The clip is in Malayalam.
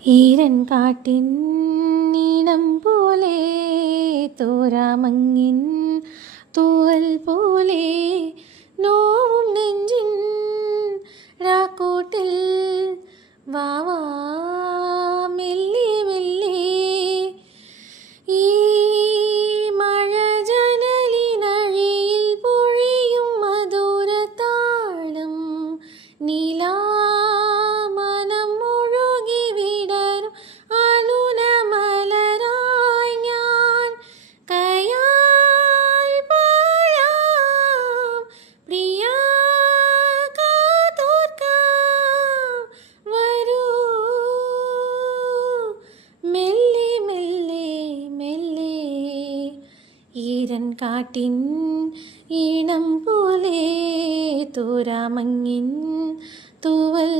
ഈരൻ കാട്ടിൻ നീണം പോലെ തോരാമങ്ങിൻ തൂവൽ പോലെ നോവും നെഞ്ചിൻ രാക്കൂട്ടിൽ വാവാ മെല്ലെ മെല്ലെ ഈ മഴ ജനലിനഴിയിൽ പൊഴിയും മധുരതാളം നീലാ ഈരൻ കാട്ടിൻ ഈണം പോലെ തോരാമങ്ങിൻ തൂവൽ